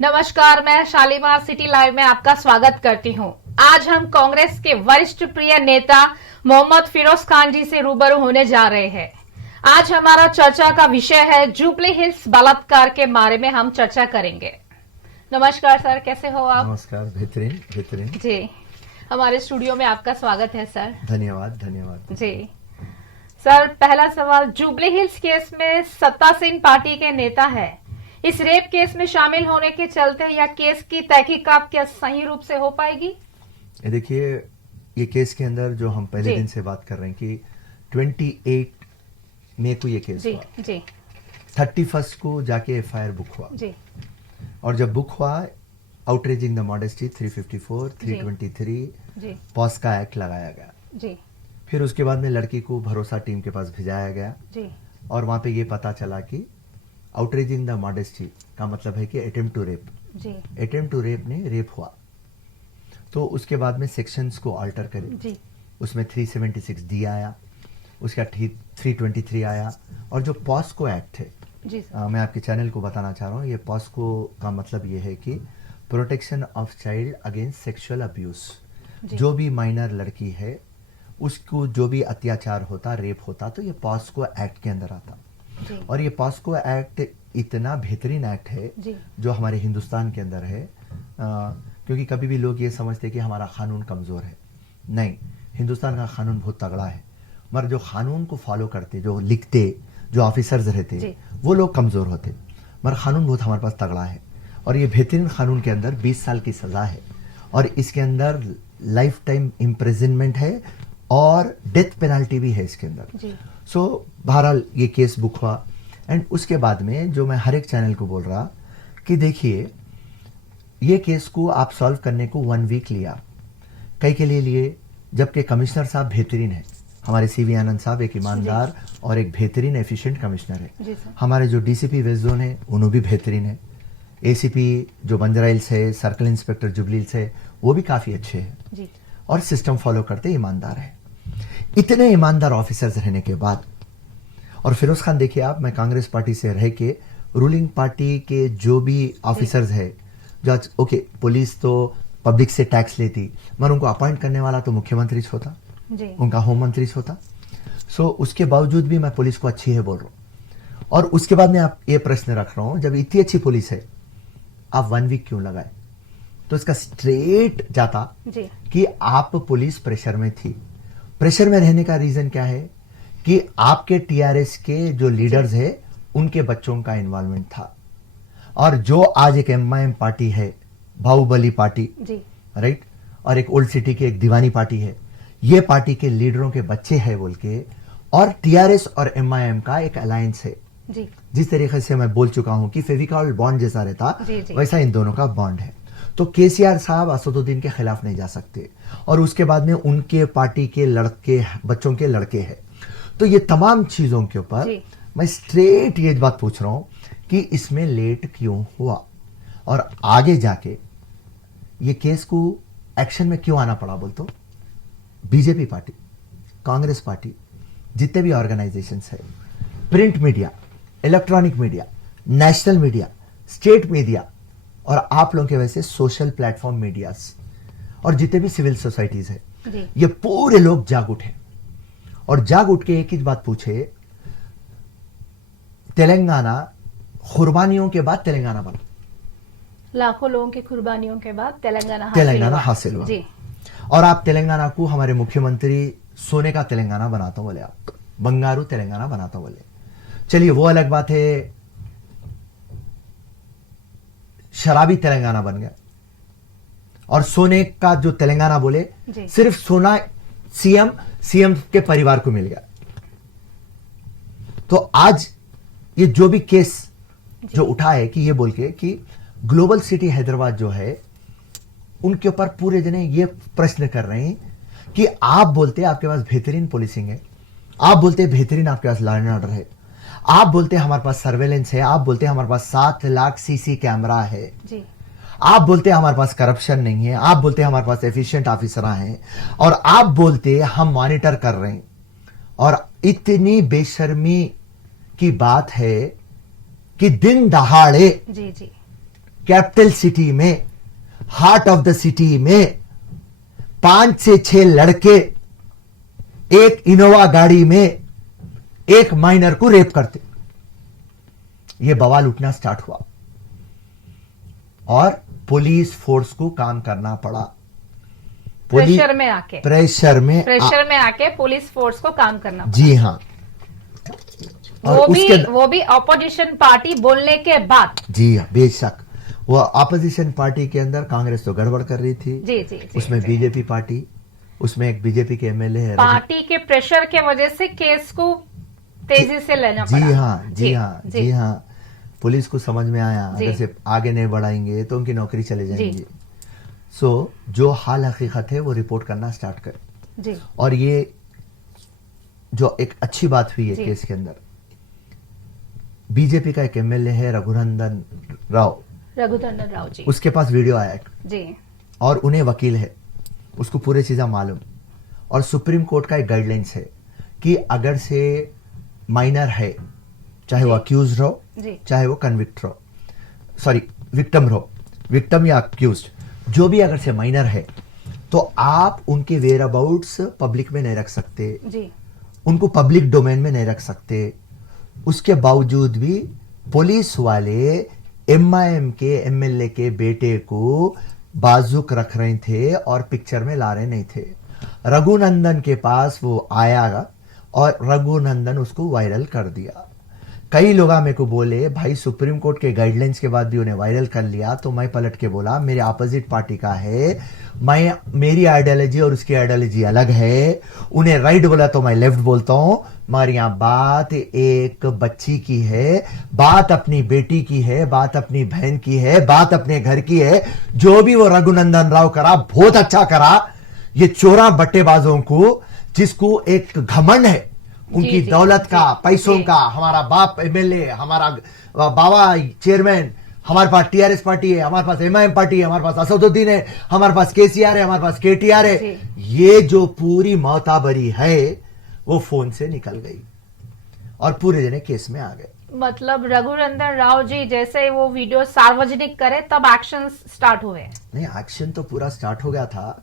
नमस्कार, मैं Shalimar city live में आपका स्वागत करती हूं। आज हम कांग्रेस के वरिष्ठ प्रिय नेता मोहम्मद फिरोज खान जी से रूबरू होने जा रहे हैं। आज हमारा चर्चा का विषय है जुबली हिल्स बलात्कार के बारे में हम चर्चा करेंगे। नमस्कार सर, कैसे हो आप? नमस्कार, बेहतरीन बेहतरीन जी, हमारे स्टूडियो में आपका स्वागत है सर। धन्यवाद धन्यवाद जी सर, पहला सवाल, जुबली हिल्स केस में सत्तासीन पार्टी के नेता है, इस रेप केस में शामिल होने के चलते या केस की तहकीकात क्या सही रूप से हो पाएगी? देखिए, ये केस के अंदर जो हम पहले दिन से बात कर रहे हैं कि 28 मई को ये केस हुआ जी 31 को जाके एफआईआर बुक हुआ जी और जब बुक हुआ आउटरेजिंग द मॉडेस्टी 354 323 जी पॉस का एक्ट लगाया गया। जी फिर उसके बाद में लड़की को भरोसा टीम के पास भिजाया गया जी और वहां पे ये पता चला कि आउटरेजिंग द मॉडेस्टी का मतलब है कि अटेम्प्ट टू रेप, जी अटेम्प्ट टू रेप ने रेप हुआ। तो उसके बाद में सेक्शंस को अल्टर करे, जी उसमें 376 डी आया, उसका 323 आया और जो पॉस्को एक्ट है, जी मैं आपके चैनल को बताना चाह रहा हूँ, ये पॉस्को का मतलब ये है कि protection of child against sexual abuse. जो भी माइनर लड़की है उसको जो भी अत्याचार होता, रेप होता, तो ये पॉस्को एक्ट के अंदर आता। और ये पॉस्को एक्ट इतना बेहतरीन एक्ट है जो हमारे हिंदुस्तान के अंदर है, क्योंकि कभी भी लोग ये समझते कि हमारा कानून कमजोर है। नहीं, हिंदुस्तान का कानून बहुत तगड़ा है, मगर जो कानून को फॉलो करते, जो लिखते, जो ऑफिसर्स रहते, वो लोग कमजोर होते, मगर कानून बहुत हमारे पास तगड़ा है। और ये बेहतरीन कानून के अंदर 20 साल की सजा है और इसके अंदर लाइफ टाइम इम्प्रिजनमेंट है और डेथ पेनाल्टी भी है इसके अंदर। सो बहरहाल ये केस बुक हुआ एंड उसके बाद में जो मैं हर एक चैनल को बोल रहा कि देखिए, ये केस को आप सॉल्व करने को 1 वीक लिया, कई के लिए, जबकि कमिश्नर साहब बेहतरीन है, हमारे सीवी आनंद साहब एक ईमानदार और एक बेहतरीन एफिशिएंट कमिश्नर है। हमारे जो डीसीपी वेस्ट जोन है उन्होंने भी बेहतरीन है, एसीपी जो बंजारा हिल्स है, सर्कल इंस्पेक्टर जुबली हिल्स है, वो भी काफी अच्छे हैं और सिस्टम फॉलो करते ईमानदार है। इतने ईमानदार ऑफिसर्स रहने के बाद, और फिरोज खान देखिए आप, मैं कांग्रेस पार्टी से रह के रूलिंग पार्टी के जो भी ऑफिसर्स है, जो आज ओके पुलिस तो पब्लिक से टैक्स लेती, मगर उनको अपॉइंट करने वाला तो मुख्यमंत्री होता, उनका होम मंत्री होता। सो उसके बावजूद भी मैं पुलिस को अच्छी है बोल रहा हूं। और उसके बाद में आप ये प्रश्न रख रहा हूं, जब इतनी अच्छी पुलिस है आप 1 वीक क्यों लगाए? तो इसका स्ट्रेट जाता कि आप पुलिस प्रेशर में थी। प्रेशर में रहने का रीजन क्या है कि आपके टीआरएस के जो लीडर्स है उनके बच्चों का इन्वॉल्वमेंट था, और जो आज एक एमआईएम पार्टी है, बाहुबली पार्टी, राइट, और एक ओल्ड सिटी की एक दीवानी पार्टी है, ये पार्टी के लीडरों के बच्चे हैं बोल के, और टीआरएस और एमआईएम का एक अलायंस है। जिस तरीके से मैं बोल चुका हूं कि फेविकॉल बॉन्ड जैसा रहता, वैसा इन दोनों का बॉन्ड है। तो केसीआर साहब असदुद्दीन के खिलाफ नहीं जा सकते, और उसके बाद में उनके पार्टी के लड़के, बच्चों के लड़के हैं। तो ये तमाम चीजों के ऊपर मैं स्ट्रेट ये बात पूछ रहा हूं कि इसमें लेट क्यों हुआ और आगे जाके ये केस को एक्शन में क्यों आना पड़ा। बोल तो बीजेपी पार्टी, कांग्रेस पार्टी, जितने भी ऑर्गेनाइजेशंस है, print media, electronic media, national media, state media, और आप लोगों के वैसे सोशल प्लेटफॉर्म मीडियास, और जितने भी सिविल सोसाइटीज है, ये पूरे लोग जाग उठे और जाग उठ के एक ही बात पूछे, तेलंगाना कुर्बानियों के बाद तेलंगाना बना, लाखों लोगों की कुर्बानियों के बाद तेलंगाना हासिल हुआ। और आप तेलंगाना को हमारे मुख्यमंत्री सोने का तेलंगाना बनाता बोले, आप बंगारू तेलंगाना बनाता बोले। चलिए वो अलग बात है, शराबी तेलंगाना बन गया और सोने का जो तेलंगाना बोले, सिर्फ सोना सीएम के परिवार को मिल गया। तो आज ये जो भी केस जो उठा है कि ये बोल के कि ग्लोबल सिटी हैदराबाद जो है, उनके ऊपर पूरे जने ये प्रश्न कर रहे हैं कि आप बोलते आपके पास बेहतरीन पुलिसिंग है, आप बोलते बेहतरीन आपके पास लॉ एंड ऑर्डर है, आप बोलते हमारे पास सर्वेलेंस है, आप बोलते हमारे पास 7 लाख सीसी कैमरा है, आप बोलते हमारे पास करप्शन नहीं है, आप बोलते हमारे पास एफिशिएंट ऑफिसर हैं, और आप बोलते हम मॉनिटर कर रहे हैं। और इतनी बेशर्मी की बात है कि दिन दहाड़े कैपिटल सिटी में, हार्ट ऑफ द सिटी में 5 से 6 लड़के एक इनोवा गाड़ी में एक माइनर को रेप करते। यह बवाल उठना स्टार्ट हुआ और पुलिस फोर्स को काम करना पड़ा। प्रेशर में आके पुलिस फोर्स को काम करना पड़ा। जी हाँ, वो भी ऑपोजिशन पार्टी बोलने के बाद। जी हाँ, बेशक वो ऑपोजिशन पार्टी के अंदर कांग्रेस तो गड़बड़ कर रही थी। जी, उसमें बीजेपी पार्टी, उसमें एक बीजेपी के एमएलए है। पार्टी के प्रेशर के वजह से केस को तेजी से लेना पड़ा। जी हाँ, पुलिस को समझ में आया अगर से आगे नहीं बढ़ाएंगे तो उनकी नौकरी चले जाएंगी। सो जो हाल हकीकत है वो रिपोर्ट करना स्टार्ट कर। और ये जो एक अच्छी बात हुई है केस के अंदर, बीजेपी का एक एमएलए है रघुनंदन राव जी, उसके पास वीडियो आया जी, और उन्हें वकील है, उसको पूरी चीजें मालूम। और सुप्रीम कोर्ट का एक गाइडलाइंस है कि अगर से माइनर है, चाहे वो अक्यूज रहो, चाहे वो कन्विक्ट रहो, सॉरी विक्टिम रहो, विक्टिम या अक्यूज, जो भी अगर से माइनर है तो आप उनके वेयर अबाउट्स पब्लिक में नहीं रख सकते जी, उनको पब्लिक डोमेन में नहीं रख सकते। उसके बावजूद भी पुलिस वाले एमआईएम के एमएलए के बेटे को बाजुक रख रहे थे और पिक्चर में ला रहे नहीं थे। रघुनंदन के पास वो आया और रघुनंदन उसको वायरल कर दिया। कई लोग मेरे को बोले भाई सुप्रीम कोर्ट के गाइडलाइंस के बाद भी उन्हें वायरल कर लिया। तो मैं पलट के बोला मेरे अपोजिट पार्टी का है, मेरी आइडियोलॉजी और उसकी आइडियोलॉजी अलग है। उन्हें राइट बोला तो मैं लेफ्ट बोलता हूं, मगर यहां बात एक बच्ची की है, बात अपनी बेटी की है, बात अपनी बहन की है, बात अपने घर की है। जो भी वो रघुनंदन राव करा बहुत अच्छा करा। ये चोरा बट्टेबाजों को, जिसको एक घमंड है उनकी दौलत का, पैसों का, हमारा बाप एमएलए, हमारा बाबा चेयरमैन, हमारे पास टीआरएस पार्टी है, हमारे पास एमआईएम पार्टी है, हमारे पास असदुद्दीन है, हमारे पास केसीआर है, हमारे पास केटीआर है। ये जो पूरी मौताबरी है वो फोन से निकल गई और पूरे जने केस में आ गए। मतलब रघुनंदन राव जी जैसे वो वीडियो सार्वजनिक करे तब एक्शन स्टार्ट हुए? नहीं, एक्शन तो पूरा स्टार्ट हो गया था,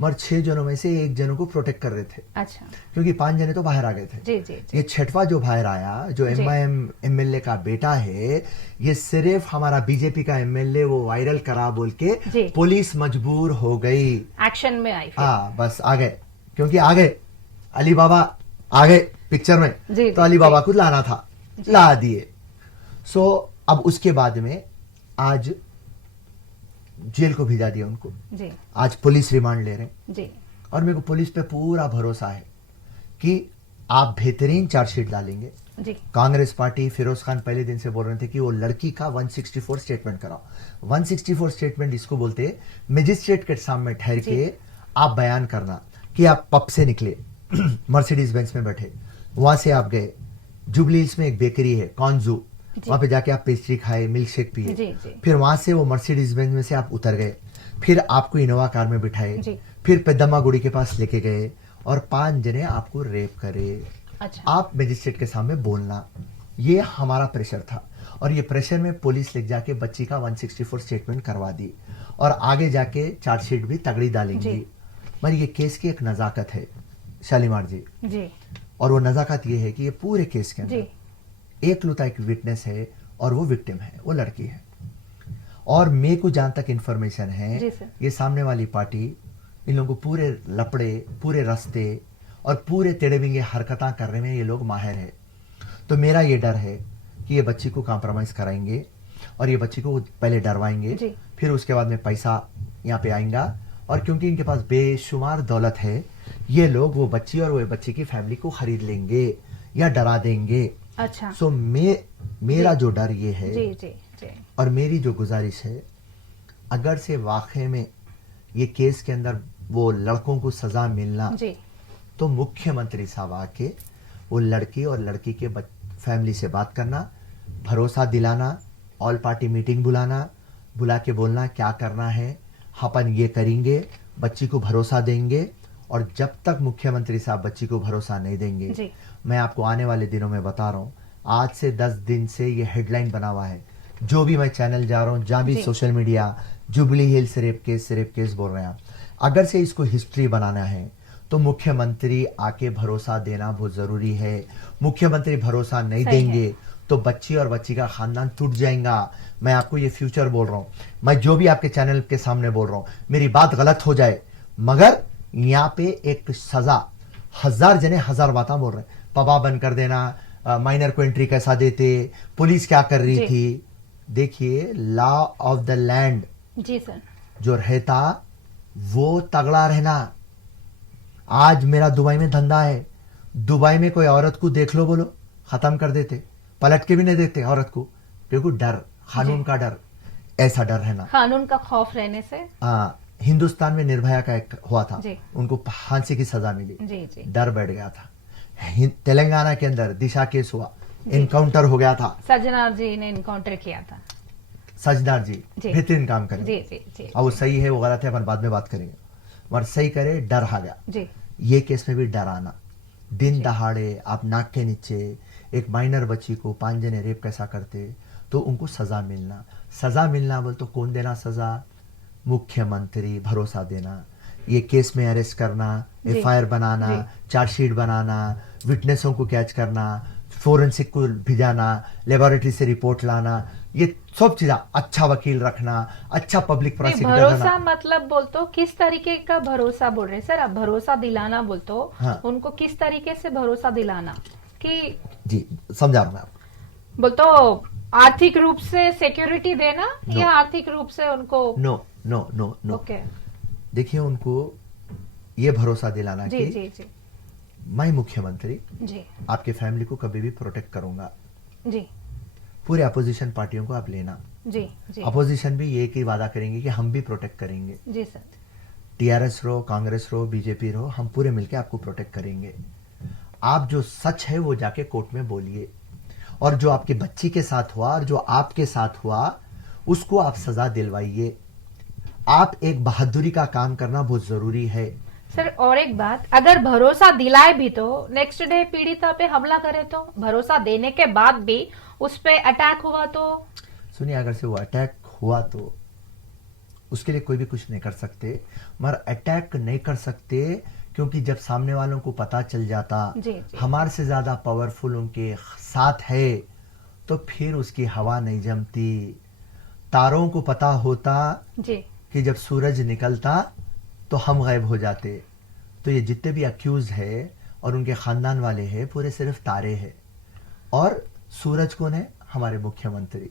मगर 6 जनों में से 1 जनों को प्रोटेक्ट कर रहे थे। अच्छा। क्योंकि 5 जने तो बाहर आ गए थे। जी। ये 6वां जो बाहर आया, जो एमआईएम एमएलए का बेटा है, ये सिर्फ हमारा बीजेपी का एमएलए वो वायरल करा बोल के पुलिस मजबूर हो गई, एक्शन में आई। हाँ, बस आ गए, क्योंकि आ गए अली बाबा आ गए पिक्चर में, तो अली बाबा को लाना था, ला दिए। सो अब उसके बाद में आज जेल को भेजा दिया उनको जी। आज पुलिस रिमांड ले रहे हैं जी। और मेरे को पुलिस पे पूरा भरोसा है कि आप बेहतरीन चार्जशीट डालेंगे जी। कांग्रेस पार्टी, फिरोज खान पहले दिन से बोल रहे थे कि वो लड़की का 164 स्टेटमेंट कराओ। 164 स्टेटमेंट इसको बोलते हैं, मजिस्ट्रेट के सामने ठहर के आप बयान करना कि आप पब से निकले, मर्सिडीज बेंज में बैठे, वहां से आप गए जुबली हिल्स में एक बेकरी है कॉन्जू, वहां पे जाके आप पेस्ट्री खाए, मिल्क शेक पिए, फिर वहां से वो मर्सिडीज बेंज में से आप उतर गए, फिर आपको इनोवा कार में बिठाए, फिर पेदम्मा गुड़ी के पास लेके गए और 5 जने आपको रेप करे। अच्छा। आप मजिस्ट्रेट के सामने बोलना, ये हमारा प्रेशर था। और ये प्रेशर में पुलिस ले जाके बच्ची का 164 स्टेटमेंट करवा दी और आगे जाके चार्जशीट भी तगड़ी डालेंगी। मगर ये केस की एक नजाकत है शालीमार जी, और वो नजाकत ये है कि ये पूरे केस के अंदर एकलौता एक विटनेस है और वो विक्टिम है, वो लड़की है। और मेरे को जहां तक इंफॉर्मेशन है, ये सामने वाली पार्टी इन लोगों को पूरे लपड़े, पूरे रास्ते और पूरे टेढ़े-मेढ़े हरकतां करने में ये लोग माहिर है। तो मेरा ये डर है कि ये बच्ची को कॉम्प्रोमाइज कराएंगे और ये बच्ची को पहले डरवाएंगे, फिर उसके बाद में पैसा यहाँ पे आएगा। और क्योंकि इनके पास बेशुमार दौलत है, ये लोग वो बच्ची और वो बच्ची की फैमिली को खरीद लेंगे या डरा देंगे। अच्छा। सो मेरा जो डर ये है जी। और मेरी जो गुजारिश है, अगर से वाकई में ये केस के अंदर वो लड़कों को सजा मिलना जी, तो मुख्यमंत्री साहब आके वो लड़की और लड़की के फैमिली से बात करना, भरोसा दिलाना, ऑल पार्टी मीटिंग बुला के बोलना क्या करना है, अपन ये करेंगे, बच्ची को भरोसा देंगे। और जब तक मुख्यमंत्री साहब बच्ची को भरोसा नहीं देंगे जी, मैं आपको आने वाले दिनों में बता रहा हूं, आज से 10 दिन से ये हेडलाइन बना हुआ है जो भी मैं चैनल जा रहा हूँ, जहाँ भी जी। Social media, Jubilee Hills rape case बोल रहे हैं आप। अगर से इसको हिस्ट्री बनाना है तो मुख्यमंत्री आके भरोसा देना बहुत जरूरी है। मुख्यमंत्री भरोसा नहीं सही है। देंगे तो बच्ची और बच्ची का खानदान टूट जाएगा। मैं आपको ये फ्यूचर बोल रहा हूँ। मैं जो भी आपके चैनल के सामने बोल रहा हूँ, मेरी बात गलत हो जाए, मगर यहाँ पे एक सजा, 1000 जने 1000 बातें बोल रहे हैं। पबा बंद कर देना, माइनर को एंट्री कैसा देते, पुलिस क्या कर रही जी। थी। देखिए, लॉ ऑफ द लैंड जी सर। जो रहता वो तगड़ा रहना। आज मेरा दुबई में धंधा है, दुबई में कोई औरत को देख लो बोलो, खत्म कर देते, पलट के भी नहीं देते औरत को, क्योंकि डर, कानून का डर, ऐसा डर रहना। कानून का खौफ रहने से। हिंदुस्तान में निर्भया का एक हुआ था, जी। उनको फांसी की सजा मिली, जी जी। डर बैठ गया था। तेलंगाना के अंदर दिशा केस हुआ, इनकाउंटर हो गया था, सजना जी ने इनकाउंटर किया था। सजदार जी जी। बेहतरीन काम करें। जी जी जी। अब वो सही है वो गलत है अपन बाद में बात करेंगे, मगर सही करे, डर आ गया। जी ये केस में भी डर आना। दिन दहाड़े आप नाक के नीचे एक माइनर बच्ची को 5 जने रेप कैसा करते, तो उनको सजा मिलना बोल तो कौन देना सजा? मुख्यमंत्री भरोसा देना, ये केस में अरेस्ट करना, जी। एफआईआर बनाना, जी। चार्जशीट बनाना, विटनेसों को कैच करना, फोरेंसिक को भिजाना, लेबोरेटरी से रिपोर्ट लाना, ये सब चीजें, अच्छा वकील रखना, अच्छा पब्लिक नहीं, प्रोसिक्यूटर भरोसा रखना। मतलब बोलते हो किस तरीके का भरोसा बोल रहे हैं सर आप? भरोसा दिलाना बोलते हो। हाँ। उनको किस तरीके से भरोसा दिलाना कि जी समझा रहा हूं मैं आपको। बोलते हो आर्थिक रूप से सिक्योरिटी देना No. या आर्थिक रूप से उनको? No no no no. Okay. देखिए, उनको ये भरोसा दिलाना जी कि जी जी मैं मुख्यमंत्री जी आपके फैमिली को कभी भी प्रोटेक्ट करूंगा। जी पूरे अपोजिशन पार्टियों को आप लेना, जी जी अपोजिशन भी ये की वादा करेंगे कि हम भी प्रोटेक्ट करेंगे। जी सर। टीआरएस रहो, कांग्रेस रहो, बीजेपी रहो, हम पूरे मिलके आपको प्रोटेक्ट करेंगे। आप जो सच है वो जाके कोर्ट में बोलिए, और जो आपकी बच्ची के साथ हुआ और जो आपके साथ हुआ उसको आप सजा दिलवाइए। आप एक बहादुरी का काम करना बहुत जरूरी है। सर और एक बात, अगर भरोसा दिलाए भी तो नेक्स्ट डे पीड़िता पे हमला करे तो, भरोसा देने के बाद भी उस पे अटैक हुआ तो? सुनिए, अगर से वो अटैक हुआ तो उसके लिए कोई भी कुछ नहीं कर सकते, मगर अटैक नहीं कर सकते क्योंकि जब सामने वालों को पता चल जाता जी, जी। हमारे से ज्यादा पावरफुल उनके साथ है, तो फिर उसकी हवा नहीं जमती। तारों को पता होता जी कि जब सूरज निकलता तो हम गायब हो जाते। तो ये जितने भी अक्यूज है और उनके खानदान वाले हैं, पूरे सिर्फ तारे हैं। और सूरज कौन है? हमारे मुख्यमंत्री।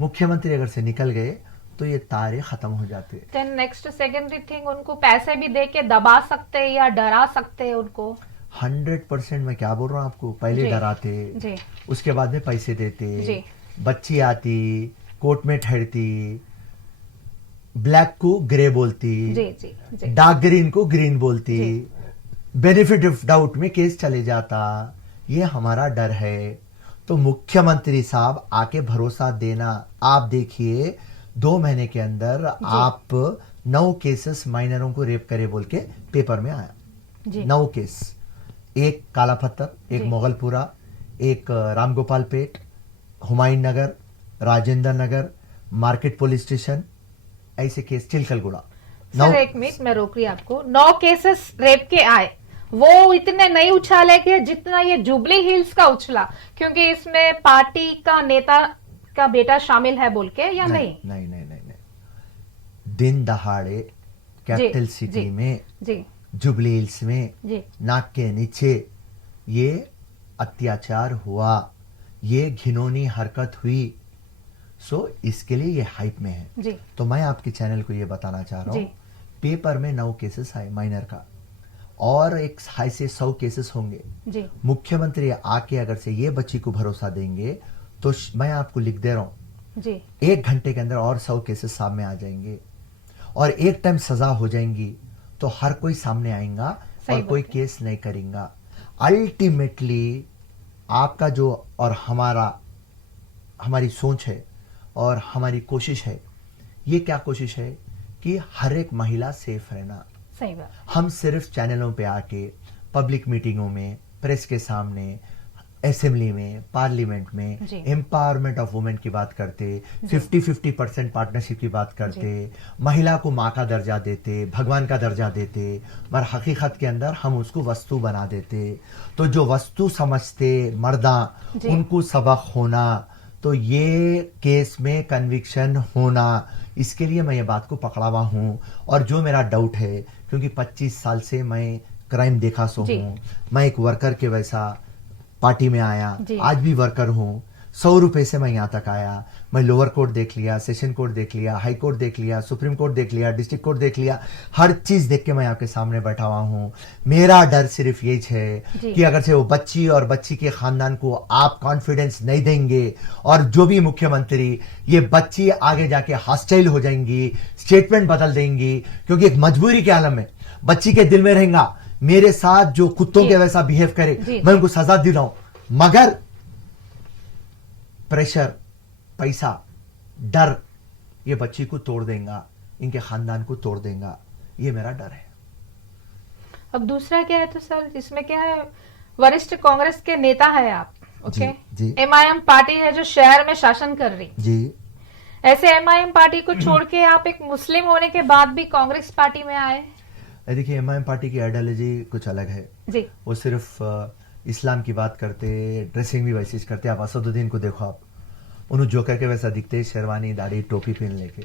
मुख्यमंत्री अगर से निकल गए तो ये तारे खत्म हो जाते। देन नेक्स्ट सेकेंडरी थिंग, उनको पैसे भी दे के दबा सकते हैं या डरा सकते हैं उनको? 100% मैं क्या बोल रहा हूँ आपको, पहले जी, डराते, जी उसके बाद में पैसे देते, जी। बच्ची आती, कोर्ट में ठहरती, ब्लैक को ग्रे बोलती, जी जी जी डार्क ग्रीन को ग्रीन बोलती, जी। बेनिफिट ऑफ डाउट में केस चले जाता। ये हमारा डर है। तो मुख्यमंत्री साहब आके भरोसा देना। आप देखिए, 2 महीने के अंदर आप 9 केसेस माइनरों को रेप करे बोल के पेपर में आया। जी 9 केस, एक काला पत्थर, एक जी। मोगलपुरा, एक रामगोपाल पेट, हुमायूं नगर, Rajendra Nagar, market police station, ऐसे केस चिलकलगुड़ा। सर एक मिनट मैं रोक रही आपको। 9 केसेस रेप के आए, वो इतने नहीं उछाले कि जितना ये जुबली हिल्स का उछला, क्योंकि इसमें पार्टी का नेता का बेटा शामिल है बोल के, या नहीं? नहीं नहीं नहीं नहीं। दिन दहाड़े कैपिटल जी, सिटी जी। में, जी जुबली हिल्स में, जी नाक के नीचे ये अत्याचार हुआ, ये घिनौनी हरकत हुई। सो इसके लिए ये हाइप में है। जी तो मैं आपके चैनल को ये बताना चाह रहा हूँ, जी। पेपर में 9 केसेस आए माइनर का, और एक हाई से 100 केसेस होंगे। जी मुख्यमंत्री आके अगर से ये बच्ची को भरोसा देंगे तो मैं आपको लिख दे रहा हूं, जी 1 घंटे के अंदर और 100 केसेस सामने आ जाएंगे, और एक टाइम सजा हो जाएंगी तो हर कोई सामने आएगा सही और बात कोई है। केस नहीं करेगा। अल्टीमेटली आपका जो और हमारी सोच है और हमारी कोशिश है, ये क्या कोशिश है कि हर एक महिला सेफ रहना। सही बात। हम सिर्फ चैनलों पे आके, पब्लिक मीटिंगों में, प्रेस के सामने असेंबली में, पार्लियामेंट में जी। एम्पावरमेंट ऑफ वुमेन की बात करते, 50-50% पार्टनरशिप की बात करते, महिला को माँ का दर्जा देते, भगवान का दर्जा देते, मगर हकीकत के अंदर हम उसको वस्तु बना देते। तो जो वस्तु समझते मर्दा, जी। उनको सबक होना, तो ये केस में कन्विक्शन होना, इसके लिए मैं ये बात को पकड़ा हुआ हूँ। और जो मेरा डाउट है, क्योंकि 25 साल से मैं क्राइम देखा सो जी। हूँ, मैं एक वर्कर के वैसा पार्टी में आया, जी। आज भी वर्कर हूँ। 100 रुपए से मैं यहाँ तक आया। मैं लोअर कोर्ट देख लिया, सेशन कोर्ट देख लिया, हाई कोर्ट देख लिया, सुप्रीम कोर्ट देख लिया, डिस्ट्रिक्ट कोर्ट देख लिया, हर चीज देख के मैं आपके सामने बैठा हुआ हूँ। मेरा डर सिर्फ ये है जी। कि अगर से वो बच्ची और बच्ची के खानदान को आप कॉन्फिडेंस नहीं देंगे, और जो भी मुख्यमंत्री, ये बच्ची आगे जाके हॉस्टाइल हो जाएंगी, स्टेटमेंट बदल देंगी, क्योंकि एक मजबूरी के आलम में बच्ची के दिल में रहेगा मेरे साथ जो कुत्तों के वैसा बिहेव करे, मैं उनको सजा दे रहा हूं। मगर प्रेशर, पैसा, डर ये बच्ची को तोड़ देगा, इनके खानदान को तोड़ देगा, ये मेरा डर है। अब दूसरा क्या है तो सर, इसमें क्या है, वरिष्ठ कांग्रेस के नेता है आप, ओके? जी। एमआईएम पार्टी है जो शहर में शासन कर रही जी। ऐसे एमआईएम पार्टी को छोड़ के आप एक मुस्लिम होने के बाद भी कांग्रेस पार्टी में आए। देखिए, एमआईएम पार्टी की आइडियोलॉजी कुछ अलग है जी। वो सिर्फ इस्लाम की बात करते, ड्रेसिंग भी वैसी करते। आप असदुद्दीन को देखो, आप उन्होंने जोकर के वैसा दिखते, शेरवानी, दाढ़ी, टोपी पहन लेके।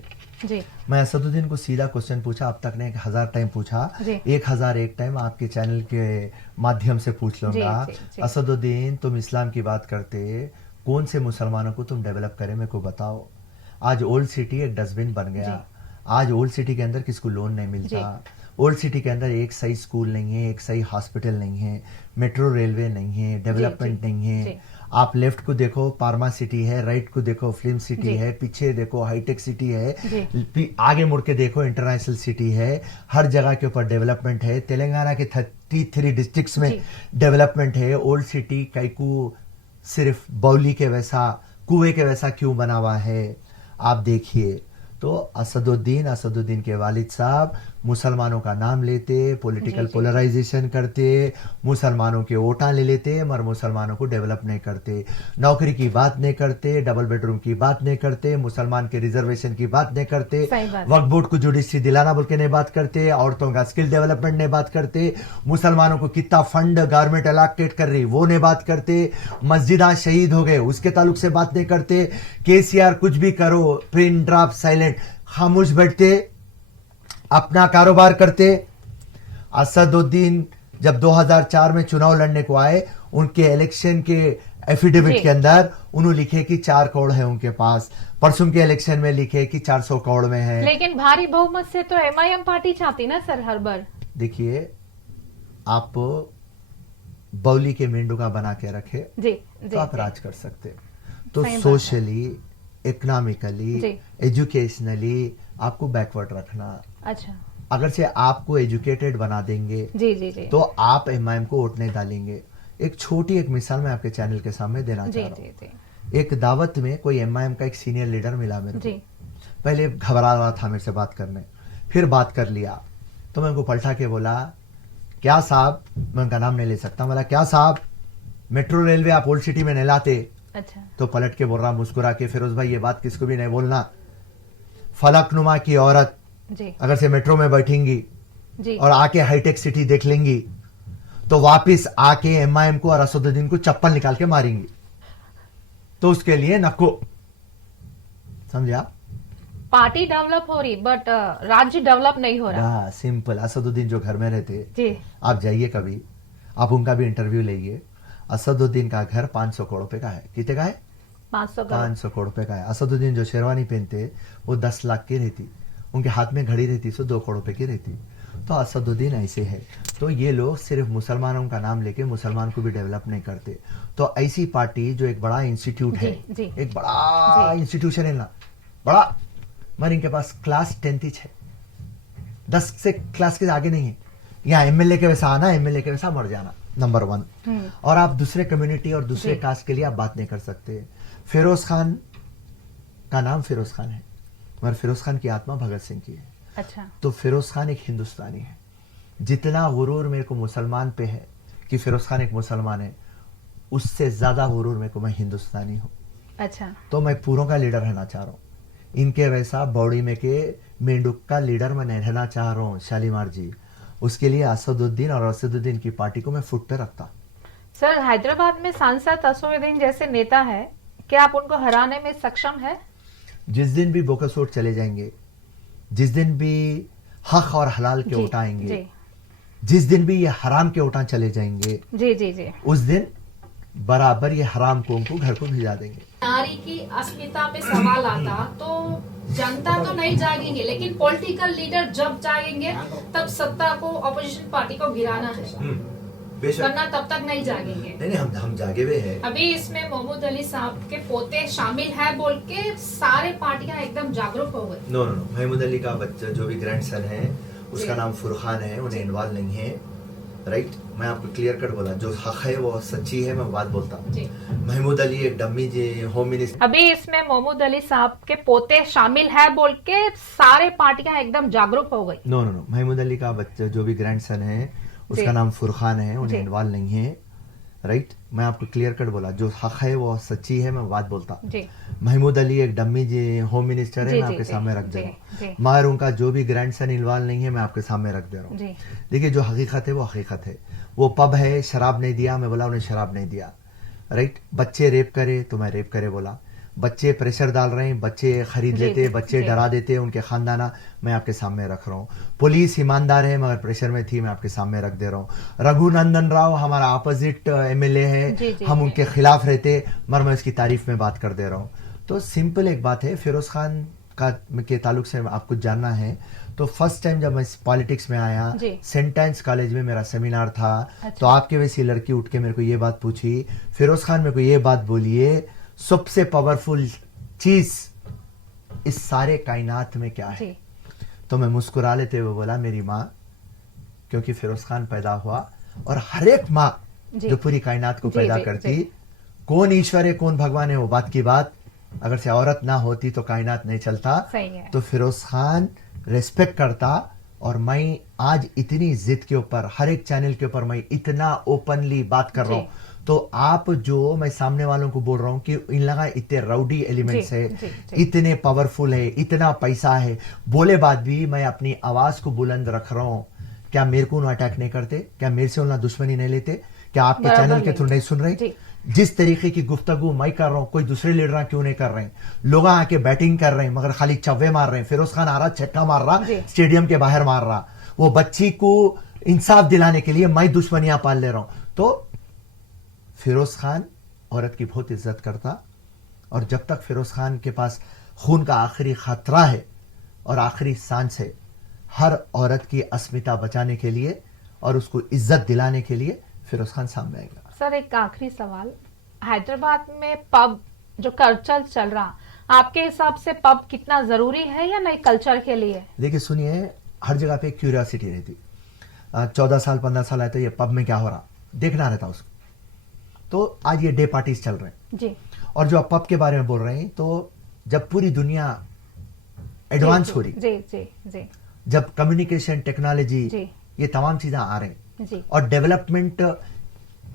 जी। मैं असदुद्दीन को सीधा क्वेश्चन पूछा, अब तक ने 1000 टाइम पूछा, 1001 टाइम आपके चैनल के माध्यम से पूछ लूंगा। असदुद्दीन, तुम इस्लाम की बात करते, कौन से मुसलमानों को तुम डेवलप करे, मेरे को बताओ। आज ओल्ड सिटी एक डस्टबिन बन गया। आज ओल्ड सिटी के अंदर किसको लोन नहीं मिलता। ओल्ड सिटी के अंदर एक सही स्कूल नहीं है, एक सही हॉस्पिटल नहीं है, मेट्रो रेलवे नहीं है, डेवलपमेंट नहीं है। आप लेफ्ट को देखो पार्मा सिटी है, राइट को देखो फिल्म सिटी है, पीछे देखो हाईटेक सिटी है, आगे मुड़ के देखो इंटरनेशनल सिटी है। हर जगह के ऊपर डेवलपमेंट है। तेलंगाना के 33 डिस्ट्रिक्ट्स में डेवलपमेंट है। ओल्ड सिटी कैकू सिर्फ बौली के वैसा, कुएं के वैसा क्यों बना हुआ है, आप देखिए। तो असदुद्दीन के वालिद साहब मुसलमानों का नाम लेते, पॉलिटिकल पोलराइजेशन करते, मुसलमानों के वोटा ले लेते, मगर मुसलमानों को डेवलप नहीं करते। नौकरी की बात नहीं करते, डबल बेडरूम की बात नहीं करते, मुसलमान के रिजर्वेशन की बात नहीं करते, वक्फ बोर्ड को जुडिशरी दिलाना बोल के नहीं बात करते, औरतों का स्किल डेवलपमेंट नहीं बात करते, मुसलमानों को कितना फंड गवर्नमेंट अलोकेट कर रही वो नहीं बात करते, मस्जिदा शहीद हो गए उसके ताल्लुक से बात नहीं करते। केसीआर कुछ भी करो, पिन ड्रॉप साइलेंट, खामोश बैठते, अपना कारोबार करते। असदुद्दीन जब 2004 में चुनाव लड़ने को आए, उनके इलेक्शन के एफिडेविट के अंदर उन्होंने लिखे कि 4 करोड़ है उनके पास। परसों के इलेक्शन में लिखे कि 400 करोड़ में है। लेकिन भारी बहुमत से तो एमआईएम पार्टी चाहती ना सर हर बार। देखिए, आप बौली के मेंढू का बना के रखे तो आप राज कर सकते। तो सोशली, इकोनॉमिकली, एजुकेशनली आपको बैकवर्ड रखना। अच्छा। अगर से आपको एजुकेटेड बना देंगे तो आप एमआईएम को वोट नहीं डालेंगे। एक छोटी एक मिसाल मैं आपके चैनल के सामने देना चाह रहा हूँ। एक दावत में कोई एमआईएम का एक सीनियर लीडर मिला मेरे को। पहले घबरा रहा था मेरे से बात करने, फिर बात कर लिया तो मैं उनको पलटा के बोला, क्या साहब, मैं उनका नाम नहीं ले सकता, बोला क्या साहब, मेट्रो रेलवे आप ओल्ड सिटी में नहीं लाते। अच्छा। तो पलट के बोल रहा मुस्कुरा के, फिरोज भाई ये बात किसको भी नहीं बोलना, फलकनुमा की औरत अगर से मेट्रो में बैठेंगी और आके हाईटेक सिटी देख लेंगी तो वापिस आके एमआईएम को और असदुद्दीन को चप्पल निकाल के मारेंगी। तो उसके लिए नको, समझा? पार्टी डेवलप हो रही बट राज्य डेवलप नहीं हो रहा। सिंपल। असदुद्दीन जो घर में रहते, आप जाइए कभी, आप उनका भी इंटरव्यू लेंगे। असदुद्दीन का घर 500 करोड़ रुपए का है। कितने का है? 500 करोड़ रुपए का है। असदुद्दीन जो शेरवानी पहनते वो 10 लाख की रहती, उनके हाथ में घड़ी रहती सो 2 करोड़ रुपए की रहती। तो असदुद्दीन ऐसे है। तो ये लोग सिर्फ मुसलमानों का नाम लेके मुसलमान को भी डेवलप नहीं करते। तो ऐसी पार्टी जो एक बड़ा इंस्टीट्यूट है, एक बड़ा इंस्टीट्यूशन है ना, बड़ा, मगर इनके पास क्लास 10th है, 10 से क्लास के आगे नहीं है। यहाँ एमएलए के वैसा आना, एमएलए के वैसा मर जाना, नंबर 1। और आप दूसरे कम्युनिटी और दूसरे कास्ट के लिए आप बात नहीं कर सकते। फिरोज खान का नाम फिरोज खान है, मगर फिरोज खान की आत्मा भगत सिंह की है। अच्छा। तो फिरोज खान एक हिंदुस्तानी है। जितना गुरूर मेरे को मुसलमान पे है कि फिरोज खान एक मुसलमान है, उससे ज्यादा गुरूर मेरे को, मैं हिंदुस्तानी हूँ। अच्छा, तो मैं पूरों का लीडर रहना चाह रहा हूँ। इनके वैसा बॉडी में के मेंढक का लीडर मैं नहीं रहना चाह रहा हूँ शालीमार जी। उसके लिए असदुद्दीन और असदुद्दीन की पार्टी को मैं फुट पे रखता। सर हैदराबाद में सांसद असदुद्दीन जैसे नेता है, क्या आप उनको हराने में सक्षम है? जिस दिन भी बोकासोट चले जाएंगे, जिस दिन भी हक और हलाल के जी, उठाएंगे, जी, जिस दिन भी ये हराम के उठा चले जाएंगे, जी, जी, जी। उस दिन बराबर ये हराम को उनको घर को भिजा देंगे। नारी की अस्मिता पे सवाल आता तो जनता तो नहीं जागेंगे, लेकिन पॉलिटिकल लीडर जब जागेंगे तब सत्ता को, ऑपोजिशन पार्टी को गिराना है, बेशक वरना तब तक नहीं जागेंगे। नहीं, हम जागे हुए हैं। अभी इसमें मोहम्मद अली साहब के पोते शामिल है बोल के सारे पार्टियां एकदम जागरूक हो गई। नो, महमूद अली का बच्चा जो भी ग्रैंडसन है उसका जी। नाम फुरखान है, उन्हें इन्वॉल्व नहीं है। राइट, मैं आपको क्लियर कट बोला, जो हक है वो सच्ची है, मैं बात बोलता हूँ। जी। महमूद अली एक डम्मी जी होम मिनिस्टर। अभी इसमें मोहम्मद अली साहब के पोते शामिल है बोल के सारे पार्टियां एकदम जागरूक हो गई। नो, महमूद अली का बच्चा जो भी ग्रैंडसन है उसका जी। नाम फुरखान है, उन्हें जी। इन्वॉल्व नहीं है। राइट, मैं आपको क्लियर कट बोला, जो हक है वो सच्ची है, मैं बात बोलता हूँ। जी, महमूद अली एक डम्मी जी होम मिनिस्टर है, जी, मैं जी, आपके जी, सामने रख दे जी, रहा हूँ। जी। मगर उनका जो भी ग्रैंडसन इन्वॉल्व नहीं है, मैं आपके सामने रख दे रहा हूँ। जी। देखिए, जो हकीकत है वो हकीकत है। वो पब है, शराब नहीं दिया, मैं बोला उन्हें शराब नहीं दिया। राइट, बच्चे रेप करे तो मैं रेप करे बोला। बच्चे प्रेशर डाल रहे हैं, बच्चे खरीद जी, लेते, जी, बच्चे जी। डरा देते, उनके खानदाना मैं आपके सामने रख रहा हूँ। पुलिस ईमानदार है मगर प्रेशर में थी, मैं आपके सामने रख दे रहा हूँ। रघुनंदन राव हमारा अपोजिट एमएलए है, जी, जी, हम जी। उनके खिलाफ रहते, मगर मैं उसकी तारीफ में बात कर दे रहा हूँ। तो सिंपल एक बात है, फिरोज खान का के ताल्लुक से आपको जानना है तो फर्स्ट टाइम जब मैं पॉलिटिक्स में आया, जी। सेंटेंस कॉलेज में मेरा सेमिनार था। अच्छा। तो आपके वैसी लड़की उठ के मेरे को ये बात पूछी, फिरोज खान मेरे को ये बात बोलिए, सबसे पावरफुल चीज इस सारे कायनात में क्या है? जी। तो मैं मुस्कुरा लेते हुए बोला, मेरी माँ, क्योंकि फिरोज खान पैदा हुआ और हर एक माँ जी। जो पूरी कायनात को जी, पैदा जी, करती, जी। कौन ईश्वर है कौन भगवान है वो बात की बात, अगर से औरत ना होती तो कायनात नहीं चलता। सही है। तो फिरोज खान रेस्पेक्ट करता। और मैं आज इतनी जिद के ऊपर हर एक चैनल के ऊपर मैं इतना ओपनली बात कर रहा हूँ, तो आप जो मैं सामने वालों को बोल रहा हूँ कि इन लगा इतने राउडी एलिमेंट्स जी, है, जी, जी। इतने पावरफुल है, इतना पैसा है, बोले बाद भी मैं अपनी आवाज को बुलंद रख रहा हूँ। क्या मेरे को उन्हें अटैक नहीं करते? क्या मेरे से उन्हें दुश्मनी नहीं लेते? क्या आपके बराबर चैनल के थ्रू लेंगे। नहीं सुन रहे? जी। जिस तरीके की गुफ्तगू मैं कर रहा हूं, कोई दूसरे लीडर क्यों नहीं कर रहे हैं? लोग आके बैटिंग कर रहे हैं मगर खाली चव्वे मार रहे हैं। फिरोज खान आ रहा, छक्का मार रहा, जी। स्टेडियम के बाहर मार रहा। वो बच्ची को इंसाफ दिलाने के लिए मैं दुश्मनियां पाल ले रहा हूं। तो फिरोज खान औरत की बहुत इज्जत करता, और जब तक फिरोज खान के पास खून का आखिरी खतरा है और आखिरी सांस है, हर औरत की अस्मिता बचाने के लिए और उसको इज्जत दिलाने के लिए फिरोज खान सामने आएगा। सर एक आखिरी सवाल, हैदराबाद में पब जो कल्चर चल रहा, आपके हिसाब से पब कितना जरूरी है या नहीं कल्चर के लिए? देखिए सुनिए, हर जगह पे क्यूरियोसिटी रहती। 14 साल 15 साल आए तो ये पब में क्या हो रहा देखना रहता उसको। तो आज ये डे पार्टीज चल रहे हैं जी। और जो आप पब के बारे में बोल रहे हैं, तो जब पूरी दुनिया एडवांस हो रही, जी, जी, जी, जब कम्युनिकेशन जी। टेक्नोलॉजी ये तमाम चीजें आ रही जी, और डेवलपमेंट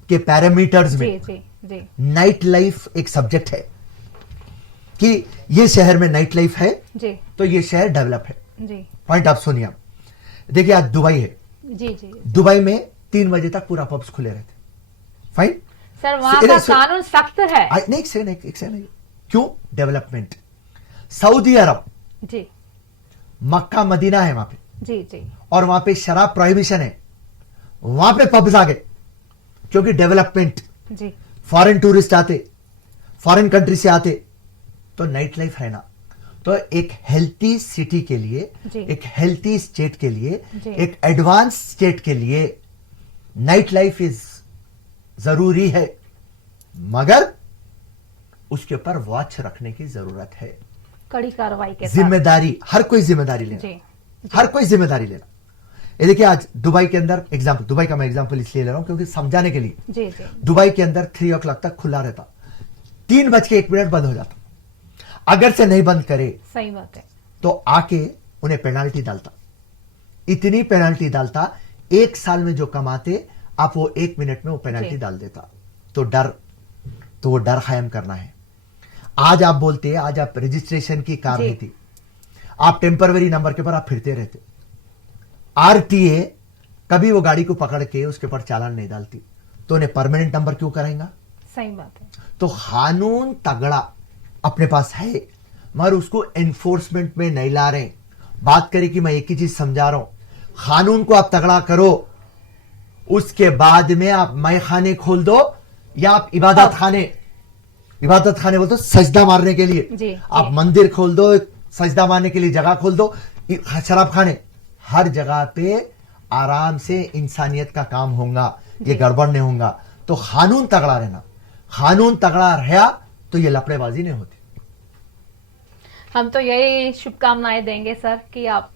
के पैरामीटर्स जी, में जी, जी, नाइट लाइफ एक सब्जेक्ट है कि ये शहर में नाइट लाइफ है जी, तो ये शहर डेवलप है। जी, पॉइंट आप सुनिए। देखिए आज दुबई है, जी, जी। दुबई में 3 बजे तक पूरा पब्स खुले रहते। फाइन। सर वहां का कानून सख्त है। नहीं, एक सेकंड नहीं। क्यों? डेवलपमेंट। सऊदी अरब, जी, मक्का मदीना है वहां पे, जी, जी, और वहां पे शराब प्रोहिबिशन है, वहां पे पब्स आ गए क्योंकि डेवलपमेंट। जी, फॉरेन टूरिस्ट आते, फॉरेन कंट्री से आते, तो नाइट लाइफ है ना। तो एक हेल्थी सिटी के लिए, जी। एक हेल्थी स्टेट के लिए, जी। एक एडवांस स्टेट के लिए नाइट लाइफ इज जरूरी है, मगर उसके ऊपर वॉच रखने की जरूरत है। कड़ी कार्रवाई के साथ। जिम्मेदारी, हर कोई जिम्मेदारी लेना। जी, हर कोई जिम्मेदारी लेना। ये देखिए आज दुबई के अंदर एग्जाम्पल, दुबई का मैं एग्जाम्पल इसलिए ले रहा हूं क्योंकि समझाने के लिए। जी, जी, दुबई के अंदर 3 o'clock तक खुला रहता, 3:01 बंद हो जाता। अगर से नहीं बंद करे सही बात है। तो आके उन्हें पेनाल्टी डालता, इतनी पेनाल्टी डालता, 1 साल में जो कमाते आप वो 1 मिनट में वो पेनाल्टी जी। डाल देता। तो डर तो वो डर कायम करना है। आज आप बोलते हैं, आज आप रजिस्ट्रेशन की कार जी। नहीं थी, आप टेम्परवरी नंबर के पर आप फिरते रहते, आरटीए कभी वो गाड़ी को पकड़ के उसके ऊपर चालान नहीं डालती, तो उन्हें परमानेंट नंबर क्यों कराएंगा? सही बात है। तो कानून तगड़ा अपने पास है, मगर उसको एनफोर्समेंट में नहीं ला रहे। बात करें कि मैं एक ही चीज समझा रहा हूं, कानून को आप तगड़ा करो, उसके बाद में आप मैं खाने खोल दो या आप इबादत खाने बोलते हो सजदा मारने के लिए, जी, आप जी। मंदिर खोल दो, सजदा मारने के लिए जगह खोल दो, शराब खाने, हर जगह पे आराम से इंसानियत का काम होगा, ये गड़बड़ नहीं होगा। तो कानून तगड़ा रहना, कानून तगड़ा रहा तो ये लपड़ेबाजी नहीं होती। हम तो यही शुभकामनाएं देंगे सर कि आप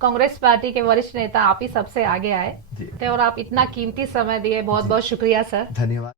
कांग्रेस पार्टी के वरिष्ठ नेता, आप ही सबसे आगे आए जी। और आप इतना कीमती समय दिए, बहुत बहुत शुक्रिया सर। धन्यवाद।